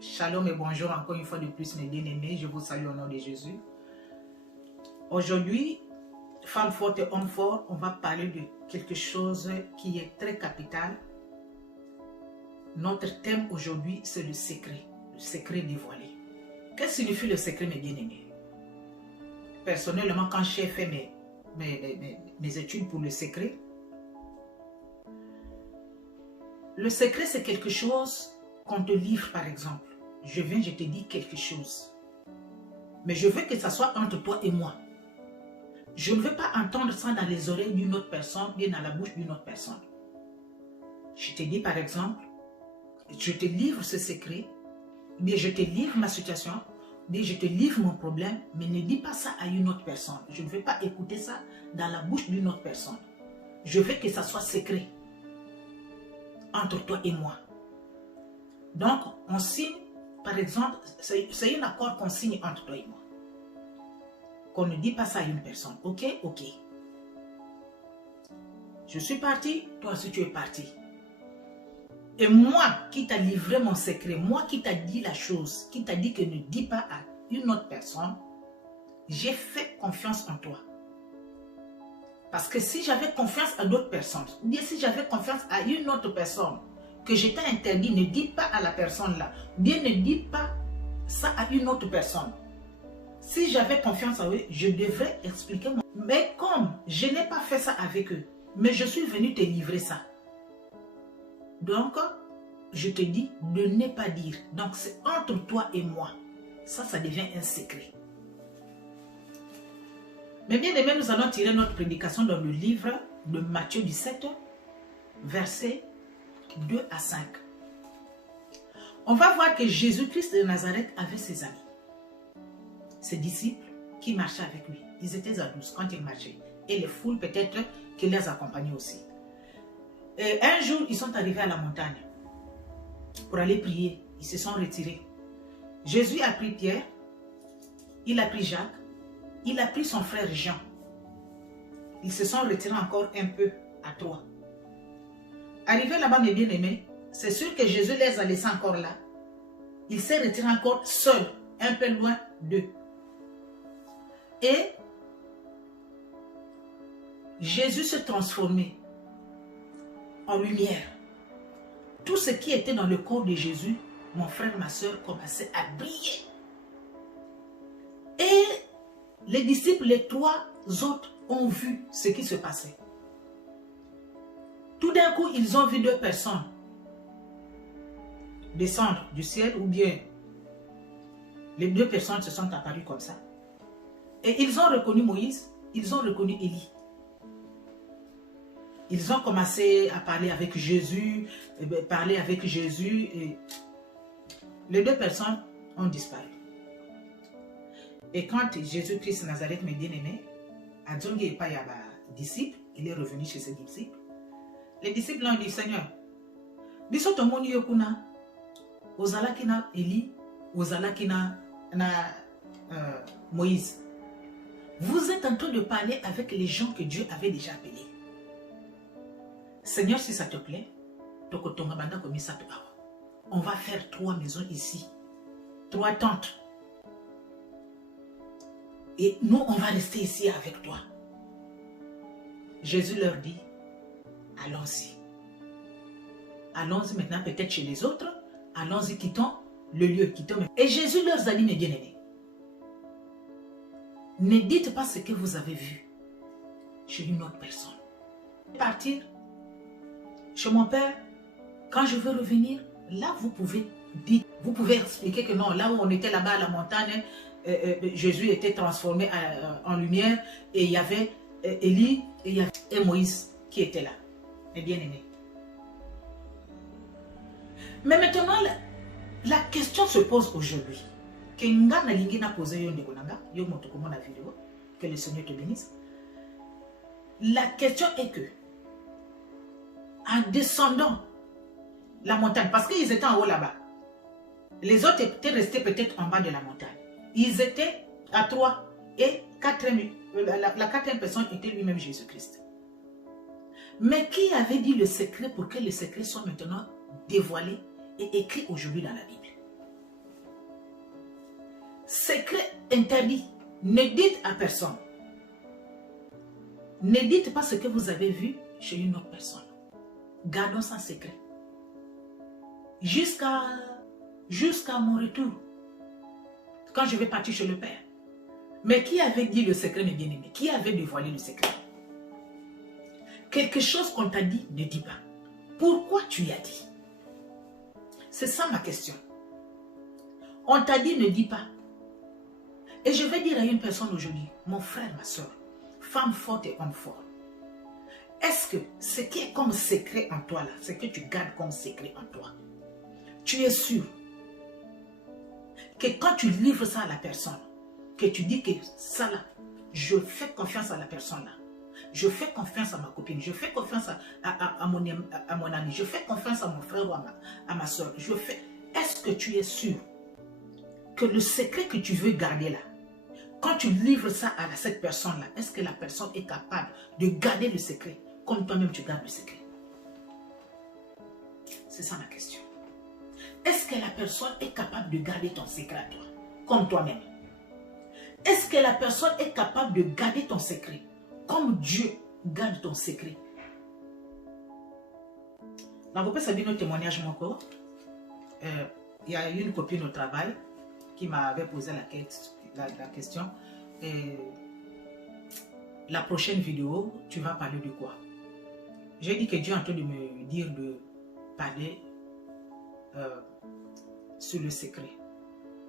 Shalom et bonjour encore une fois de plus mes bien-aimés, je vous salue au nom de Jésus. Aujourd'hui, femme forte et homme fort, on va parler de quelque chose qui est très capital. Notre thème aujourd'hui, c'est le secret dévoilé. Qu'est-ce que signifie le secret, mes bien-aimés? Personnellement, quand j'ai fait mes études pour le secret c'est quelque chose qu'on te livre par exemple. Je te dis quelque chose. Mais je veux que ça soit entre toi et moi. Je ne veux pas entendre ça dans les oreilles d'une autre personne, bien dans la bouche d'une autre personne. Je te dis par exemple, je te livre ce secret, bien je te livre ma situation, bien je te livre mon problème, mais ne dis pas ça à une autre personne. Je ne veux pas écouter ça dans la bouche d'une autre personne. Je veux que ça soit secret entre toi et moi. Donc, on signe, par exemple, c'est un accord qu'on signe entre toi et moi. Qu'on ne dit pas ça à une personne. Ok, ok. Je suis parti, toi aussi tu es parti. Et moi qui t'a livré mon secret, moi qui t'a dit la chose, qui t'a dit que ne dis pas à une autre personne, j'ai fait confiance en toi. Parce que si j'avais confiance à d'autres personnes, ou bien si j'avais confiance à une autre personne, que je t'ai interdit, ne dis pas à la personne là, ou bien ne dis pas ça à une autre personne. Si j'avais confiance en eux, je devrais expliquer moi. Mais comme je n'ai pas fait ça avec eux, mais je suis venu te livrer ça. Donc, je te dis de ne pas dire. Donc, c'est entre toi et moi. Ça devient un secret. Mais bien aimé, nous allons tirer notre prédication dans le livre de Matthieu 17, versets 2 à 5. On va voir que Jésus-Christ de Nazareth avait ses amis, ses disciples qui marchaient avec lui. Ils étaient à 12 quand ils marchaient. Et les foules peut-être qui les accompagnaient aussi. Et un jour, ils sont arrivés à la montagne pour aller prier. Ils se sont retirés. Jésus a pris Pierre, il a pris Jacques, il a pris son frère Jean. Ils se sont retirés encore un peu à 3. Arrivés là-bas, mes bien-aimés, c'est sûr que Jésus les a laissés encore là. Il s'est retiré encore seul, un peu loin d'eux. Et Jésus s'est transformé en lumière. Tout ce qui était dans le corps de Jésus, mon frère, ma soeur, commençait à briller. Et les disciples, les 3 autres, ont vu ce qui se passait. Tout d'un coup, ils ont vu 2 personnes descendre du ciel, ou bien les 2 personnes se sont apparues comme ça. Et ils ont reconnu Moïse, ils ont reconnu Élie. Ils ont commencé à parler avec Jésus, et les 2 personnes ont disparu. Et quand Jésus-Christ Nazareth, mes bien-aimés, a dit pas à disciple, il est revenu chez ses disciples. Les disciples ont dit, Seigneur, biso tomoni yokuna, ozalakina Élie, ozalakina Moïse. Vous êtes en train de parler avec les gens que Dieu avait déjà appelés. Seigneur, si ça te plaît, on va faire 3 maisons ici, 3 tentes. Et nous, on va rester ici avec toi. Jésus leur dit, allons-y. Allons-y maintenant peut-être chez les autres. Allons-y, quittons le lieu, quittons. Et Jésus leur a dit, mes bien-aimés, ne dites pas ce que vous avez vu chez une autre personne. Partir chez mon père, quand je veux revenir, là vous pouvez dire, vous pouvez expliquer que non, là où on était là-bas à la montagne, Jésus était transformé en lumière et il y avait Élie et Moïse qui étaient là, mes bien-aimés. Mais maintenant, la question se pose aujourd'hui. Que le Seigneur te bénisse. La question est que, en descendant la montagne, parce qu'ils étaient en haut là-bas, les autres étaient restés peut-être en bas de la montagne. Ils étaient à 3 et la 4e personne était lui-même Jésus-Christ. Mais qui avait dit le secret pour que le secret soit maintenant dévoilé et écrit aujourd'hui dans la Bible? secret interdit. Ne dites à personne. Ne dites pas ce que vous avez vu chez une autre personne. Gardons ça secret. Jusqu'à mon retour. Quand je vais partir chez le Père. Mais qui avait dit le secret, mes bien-aimés? Qui avait dévoilé le secret? Quelque chose qu'on t'a dit, ne dis pas. Pourquoi tu y as dit? C'est ça ma question. On t'a dit, ne dis pas. Et je vais dire à une personne aujourd'hui, mon frère, ma soeur, femme forte et homme fort, est-ce que ce qui est comme secret en toi là, ce que tu gardes comme secret en toi, tu es sûr que quand tu livres ça à la personne, que tu dis que ça là, je fais confiance à la personne là, je fais confiance à ma copine, je fais confiance à mon ami, je fais confiance à mon frère ou à ma soeur, est-ce que tu es sûr que le secret que tu veux garder là, quand tu livres ça à cette personne-là, est-ce que la personne est capable de garder le secret comme toi-même tu gardes le secret? C'est ça ma question. Est-ce que la personne est capable de garder ton secret à toi, comme toi-même? Est-ce que la personne est capable de garder ton secret, comme Dieu garde ton secret? Donc, vous pouvez savoir notre témoignage, mon corps. Il y a une copine au travail qui m'avait posé la question. Et la prochaine vidéo, tu vas parler de quoi? J'ai dit que Dieu est en train de me dire de parler sur le secret.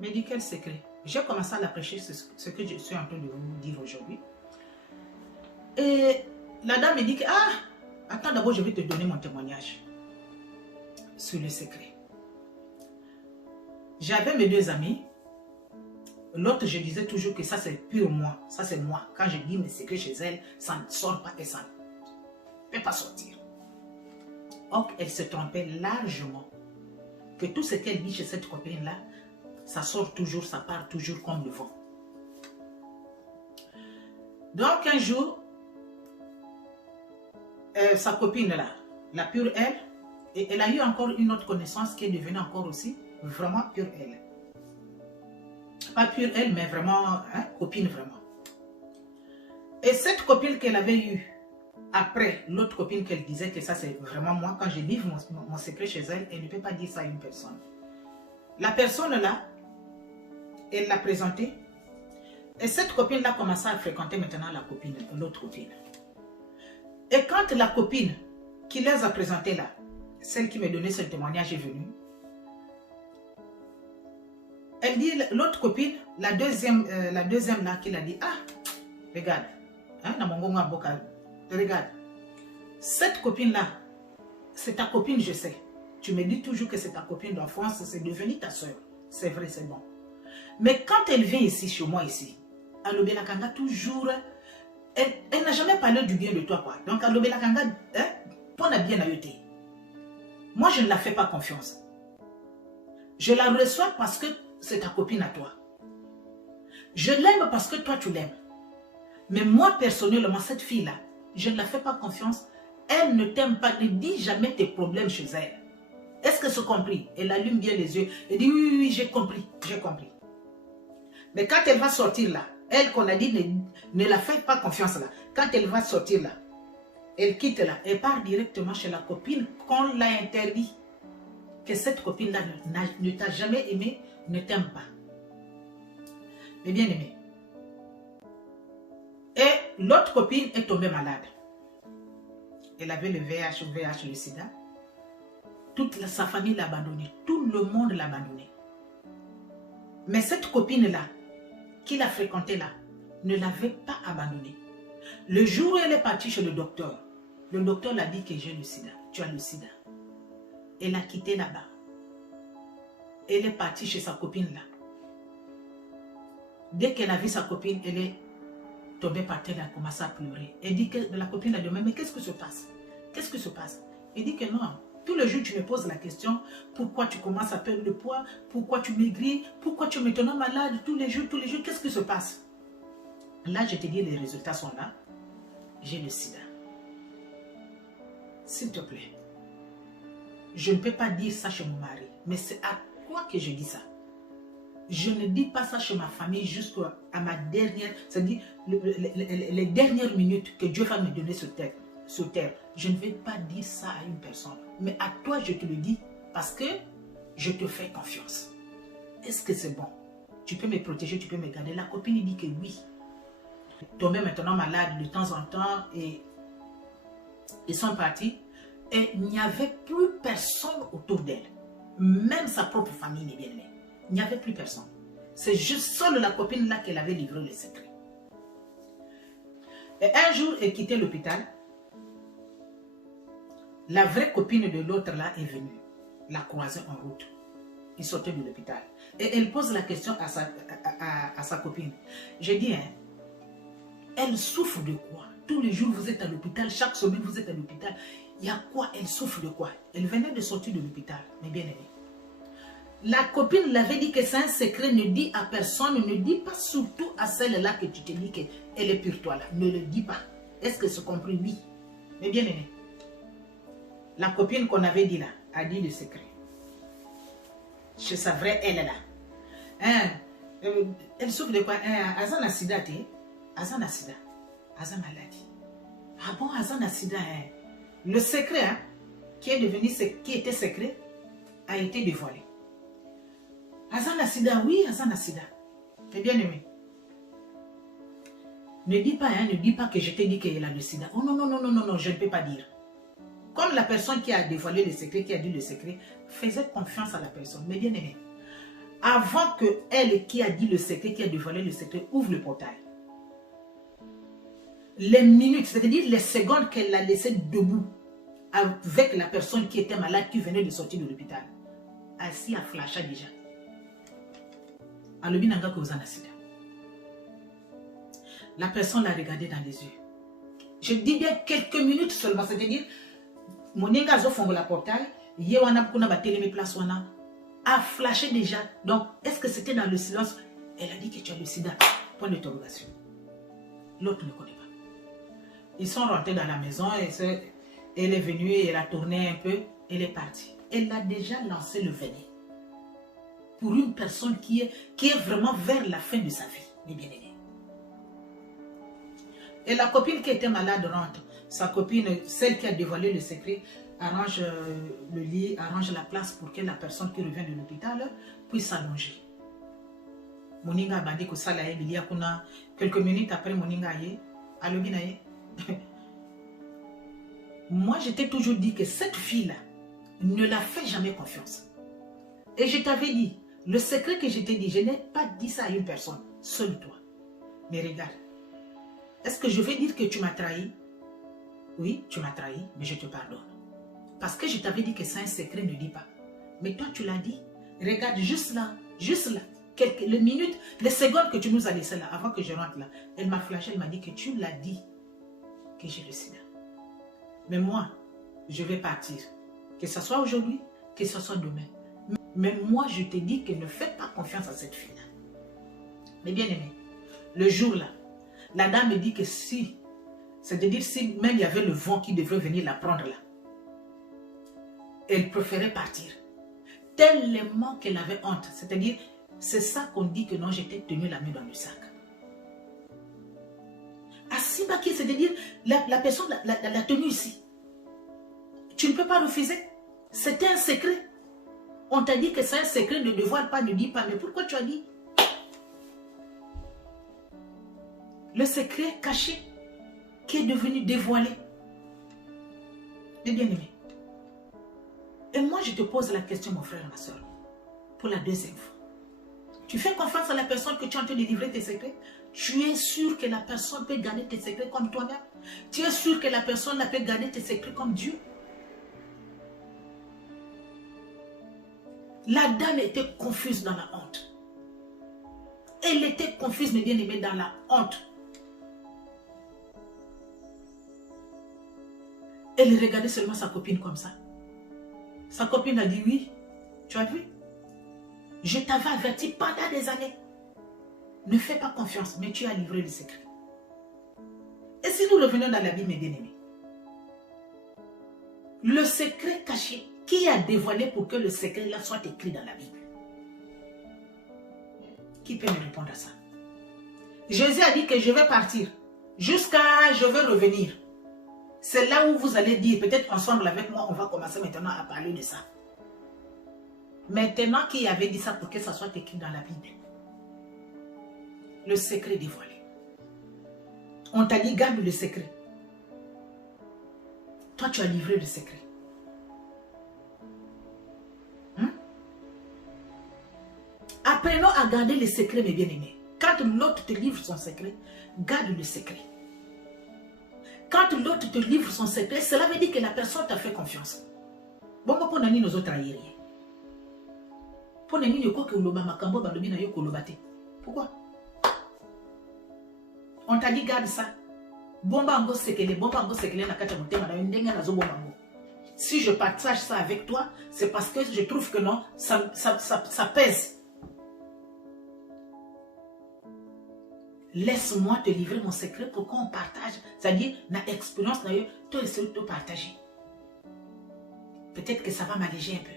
Mais dis quel secret? J'ai commencé à la prêcher, ce que je suis en train de vous dire aujourd'hui. Et la dame me dit que, ah, attends d'abord, je vais te donner mon témoignage sur le secret. J'avais mes deux amis. L'autre, je disais toujours que ça, c'est pur moi. Ça, c'est moi. Quand je dis mes secrets chez elle, ça ne sort pas et ça ne peut pas sortir. Or, elle se trompait largement. Que tout ce qu'elle dit chez cette copine-là, ça sort toujours, ça part toujours comme le vent. Donc, un jour, sa copine-là, la pure elle, et elle a eu encore une autre connaissance qui est devenue encore aussi vraiment pure elle. Pas pure elle, mais vraiment, hein, copine vraiment. Et cette copine qu'elle avait eue, après l'autre copine qu'elle disait que ça c'est vraiment moi, quand je livre mon secret chez elle, elle ne peut pas dire ça à une personne. La personne là, elle l'a présentée. Et cette copine-là commençait à fréquenter maintenant l'autre copine. Et quand la copine qui les a présentées là, celle qui me donnait ce témoignage est venue, elle dit, l'autre copine, la deuxième là, qui l'a dit, ah, regarde, hein, regarde, cette copine-là, c'est ta copine, je sais. Tu me dis toujours que c'est ta copine d'enfance, c'est devenu ta soeur. C'est vrai, c'est bon. Mais quand elle vient ici, chez moi ici, à l'Obélakanga, toujours, elle n'a jamais parlé du bien de toi, quoi. Donc, à l'Obélakanga, hein, on a bien ayoté. Moi, je ne la fais pas confiance. Je la reçois parce que c'est ta copine à toi. Je l'aime parce que toi, tu l'aimes. Mais moi, personnellement, cette fille-là, je ne la fais pas confiance. Elle ne t'aime pas. Ne dis jamais tes problèmes chez elle. Est-ce que c'est compris? Elle allume bien les yeux. Elle dit, oui, oui, j'ai compris. J'ai compris. Mais quand elle va sortir là, elle qu'on a dit, ne la faites pas confiance là. Quand elle va sortir là, elle quitte là, elle part directement chez la copine qu'on l'a interdit. Que cette copine-là ne t'a jamais aimé, ne t'aime pas. Mais bien aimé. Et l'autre copine est tombée malade. Elle avait le VIH, le sida. Toute sa famille l'a abandonnée. Tout le monde l'a abandonnée. Mais cette copine-là, qui l'a fréquentée là, ne l'avait pas abandonnée. Le jour où elle est partie chez le docteur l'a dit que j'ai le sida. Tu as le sida. Elle a quitté là-bas. Elle est partie chez sa copine là. Dès qu'elle a vu sa copine, elle est tombée par terre, elle a commencé à pleurer. Elle dit que la copine a demandé, mais qu'est-ce que se passe? Qu'est-ce que se passe? Elle dit que non. Tous les jours, tu me poses la question, pourquoi tu commences à perdre le poids? Pourquoi tu maigris? Pourquoi tu es maintenant malade? Tous les jours, qu'est-ce qui se passe? Là, je te dis, les résultats sont là. J'ai le sida. S'il te plaît. Je ne peux pas dire ça chez mon mari. Mais c'est à quoi que je dis ça? Je ne dis pas ça chez ma famille jusqu'à ma dernière, c'est-à-dire les dernières minutes que Dieu va me donner sur terre. Je ne vais pas dire ça à une personne. Mais à toi, je te le dis parce que je te fais confiance. Est-ce que c'est bon? Tu peux me protéger, tu peux me garder. La copine dit que oui. Tombée maintenant malade de temps en temps et ils sont partis. Et il n'y avait plus personne autour d'elle. Même sa propre famille n'est bien aimée. Il n'y avait plus personne. C'est juste seule la copine là qu'elle avait livré le secret. Et un jour, elle quittait l'hôpital. La vraie copine de l'autre là est venue. La croiser en route. Il sortait de l'hôpital. Et elle pose la question à sa copine. J'ai dit, hein, elle souffre de quoi? Tous les jours, vous êtes à l'hôpital. Chaque semaine, vous êtes à l'hôpital. Il y a quoi? Elle souffre de quoi? Elle venait de sortir de l'hôpital, mais bien aimée. La copine l'avait dit que c'est un secret, ne dis à personne, ne dis pas surtout à celle-là que tu te dis qu'elle est pour toi là. Ne le dis pas. Est-ce que c'est compris? Oui. Mais bien aimé. La copine qu'on avait dit là, a dit le secret. Je savais elle là. Hein? Elle souffre de quoi? Azan a sida, Azan a sida. Azan maladie. Ah bon, Azan a sida, hein? Le secret, hein, qui était secret, a été dévoilé. Azan a sida, oui, Azan a sida. C'est bien aimé. Ne dis pas, hein, ne dis pas que je t'ai dit qu'elle a le sida. Oh non, non, non, non, non, non, je ne peux pas dire. Comme la personne qui a dévoilé le secret, qui a dit le secret, faisait confiance à la personne. Mais bien aimé, avant que elle qui a dit le secret, qui a dévoilé le secret, ouvre le portail, les minutes, c'est-à-dire les secondes qu'elle a laissé debout avec la personne qui était malade, qui venait de sortir de l'hôpital, assis à flasher déjà. La personne l'a regardé dans les yeux. Je dis bien quelques minutes seulement, c'est-à-dire, mon ingazo fongo la portail, yewana kuna batele mes places wana, a flashé déjà. Donc, est-ce que c'était dans le silence? Elle a dit que tu as le sida. Point d'interrogation. L'autre ne connaît pas. Ils sont rentrés dans la maison et elle est venue et elle a tourné un peu. Elle est partie. Elle a déjà lancé le venin. Pour une personne qui est vraiment vers la fin de sa vie, mes bien-aimés. Et la copine qui était malade rentre. Sa copine, celle qui a dévoilé le secret, arrange le lit, arrange la place pour que la personne qui revient de l'hôpital puisse s'allonger. Moninga a bandé que ça l'a eu, quelques minutes après Moninga aye, alobinaye. Moi, je t'ai toujours dit que cette fille-là, ne la fais jamais confiance. Et je t'avais dit, le secret que je t'ai dit, je n'ai pas dit ça à une personne, seul toi. Mais regarde, est-ce que je vais dire que tu m'as trahi? Oui, tu m'as trahi, mais je te pardonne. Parce que je t'avais dit que c'est un secret, ne dis pas. Mais toi, tu l'as dit. Regarde, juste là, les minutes, les secondes que tu nous as laissées là, avant que je rentre là, elle m'a flashé, elle m'a dit que tu l'as dit, que j'ai le sida. Mais moi, je vais partir. Que ce soit aujourd'hui, que ce soit demain. Mais moi, je te dis que ne fais pas confiance à cette fille-là. Mais bien aimé, le jour là, la dame me dit que si, c'est-à-dire si même il y avait le vent qui devrait venir la prendre là, elle préférait partir. Tellement qu'elle avait honte. C'est-à-dire, c'est ça qu'on dit que non, j'étais tenu la main dans le sac. Asibaki, c'est-à-dire, la personne l'a tenue ici. Tu ne peux pas refuser. C'était un secret. On t'a dit que c'est un secret, ne dévoile pas, ne dis pas. Mais pourquoi tu as dit? Le secret caché qui est devenu dévoilé. Mais bien aimé. Et moi, je te pose la question, mon frère et ma soeur, pour la deuxième fois. Tu fais confiance à la personne que tu es en train de livrer tes secrets? Tu es sûr que la personne peut garder tes secrets comme toi-même? Tu es sûr que la personne peut garder tes secrets comme Dieu? La dame était confuse dans la honte. Elle était confuse, mais bien aimée, dans la honte. Elle regardait seulement sa copine comme ça. Sa copine a dit oui, tu as vu? Je t'avais averti pendant des années. Ne fais pas confiance, mais tu as livré le secret. Et si nous revenons dans la Bible, mes bien-aimés, le secret caché, qui a dévoilé pour que le secret là soit écrit dans la Bible? Qui peut me répondre à ça? Jésus a dit que je vais partir jusqu'à je vais revenir. C'est là où vous allez dire, peut-être ensemble avec moi, on va commencer maintenant à parler de ça. Maintenant, qui avait dit ça pour que ça soit écrit dans la Bible? Le secret dévoilé. On t'a dit, garde le secret. Toi, tu as livré le secret. Apprenons à garder le secret, mes bien-aimés. Quand l'autre te livre son secret, garde le secret. Quand l'autre te livre son secret, cela veut dire que la personne t'a fait confiance. Bon, pour nous, nous autres aériens. Pour nous, nous pourquoi? On t'a dit, garde ça. Si je partage ça avec toi, c'est parce que je trouve que non, ça pèse. Laisse-moi te livrer mon secret pour qu'on partage. C'est-à-dire, notre expérience, toi et te partager. Peut-être que ça va m'alléger un peu.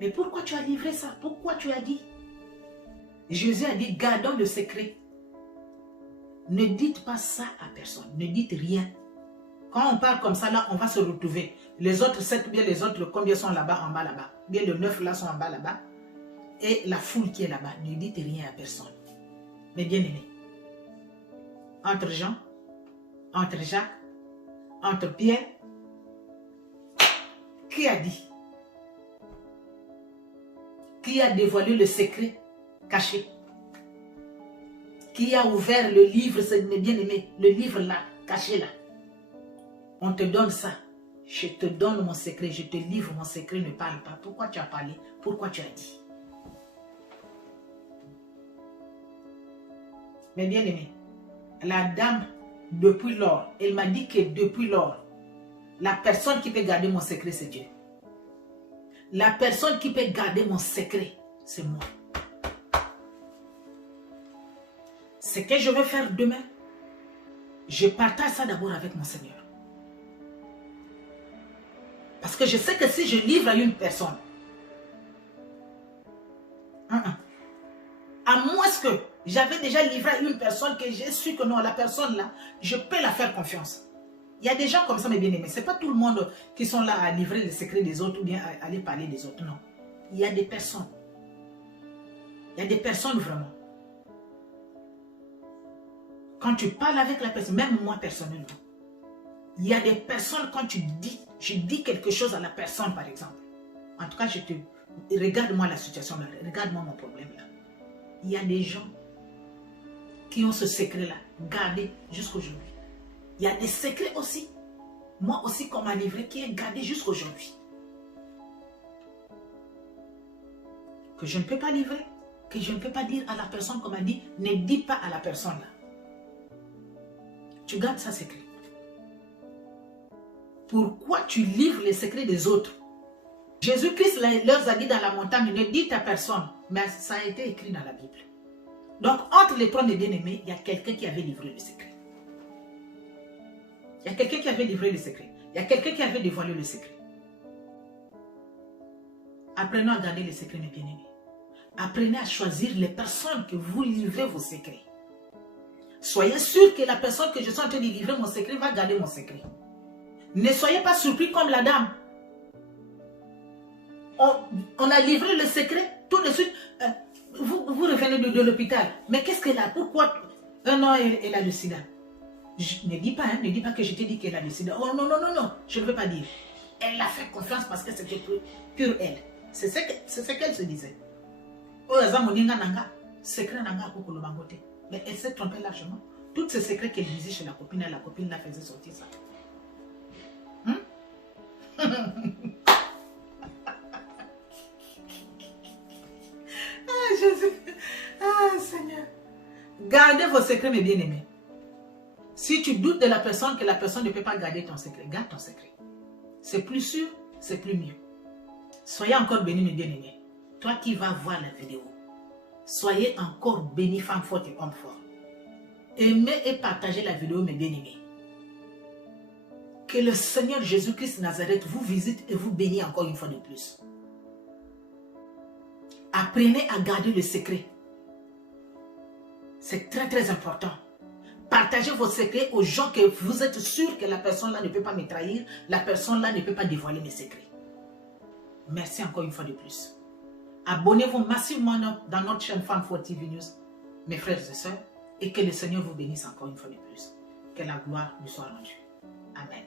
Mais pourquoi tu as livré ça? Pourquoi tu as dit? Jésus a dit, gardons le secret. Ne dites pas ça à personne. Ne dites rien. Quand on parle comme ça, là, on va se retrouver. Les autres 7, bien les autres, combien sont là-bas, en bas, là-bas. Bien les 9 là sont en bas, là-bas. Et la foule qui est là-bas. Ne dites rien à personne. Mais bien aimé. Entre Jean, entre Jacques, entre Pierre, qui a dit? Qui a dévoilé le secret caché? Qui a ouvert le livre, c'est bien aimé, le livre là, caché là? On te donne ça. Je te donne mon secret, je te livre mon secret, ne parle pas. Pourquoi tu as parlé? Pourquoi tu as dit? Mais bien aimé, la dame, depuis lors, elle m'a dit que depuis lors, la personne qui peut garder mon secret, c'est Dieu. La personne qui peut garder mon secret, c'est moi. Ce que je vais faire demain, je partage ça d'abord avec mon Seigneur. Parce que je sais que si je livre à une personne, à moins que j'avais déjà livré à une personne que j'ai su que non, la personne là, je peux la faire confiance. Il y a des gens comme ça, mes bien-aimés. Ce n'est pas tout le monde qui sont là à livrer les secrets des autres ou bien à aller parler des autres. Non. Il y a des personnes. Il y a des personnes vraiment. Quand tu parles avec la personne, même moi personnellement, il y a des personnes quand tu dis, je dis quelque chose à la personne par exemple. En tout cas, regarde-moi la situation là, regarde-moi mon problème là. Il y a des gens qui ont ce secret-là, gardé jusqu'aujourd'hui. Il y a des secrets aussi, moi aussi qu'on m'a livré, qui est gardé jusqu'aujourd'hui. Que je ne peux pas livrer, que je ne peux pas dire à la personne qu'on m'a dit, ne dis pas à la personne là. Tu gardes ça secret. Pourquoi tu livres les secrets des autres? Jésus-Christ leur a dit dans la montagne, ne dites à personne, mais ça a été écrit dans la Bible. Donc, entre les trois des bien-aimés, il y a quelqu'un qui avait livré le secret. Il y a quelqu'un qui avait livré le secret. Il y a quelqu'un qui avait dévoilé le secret. Apprenons à garder les secrets, mes bien-aimés. Apprenez à choisir les personnes que vous livrez vos secrets. Soyez sûr que la personne que je suis en train de livrer mon secret va garder mon secret. Ne soyez pas surpris comme la dame. On a livré le secret, tout de suite, vous revenez de l'hôpital. Mais qu'est-ce qu'elle a? Pourquoi? Non, elle a le sida. Ne dis pas, ne dis pas que je t'ai dit qu'elle a le sida. Oh non, non, non, non, je ne veux pas dire. Elle a fait confiance parce que c'était pure elle. C'est ce qu'elle se disait. Mais elle s'est trompée largement. Tous ces secrets qu'elle disait chez la copine la faisait sortir ça. Ah, Jésus. Ah, Seigneur. Gardez vos secrets, mes bien-aimés. Si tu doutes de la personne, que la personne ne peut pas garder ton secret, garde ton secret. C'est plus sûr, c'est plus mieux. Soyez encore bénis, mes bien-aimés. Toi qui vas voir la vidéo, soyez encore bénis, femme forte et homme fort. Aimez et partagez la vidéo, mes bien-aimés. Que le Seigneur Jésus-Christ de Nazareth vous visite et vous bénisse encore une fois de plus. Apprenez à garder le secret. C'est très très important. Partagez vos secrets aux gens que vous êtes sûr que la personne-là ne peut pas me trahir, la personne-là ne peut pas dévoiler mes secrets. Merci encore une fois de plus. Abonnez-vous massivement dans notre chaîne Femme Forte TV News, mes frères et sœurs, et que le Seigneur vous bénisse encore une fois de plus. Que la gloire lui soit rendue. Amen.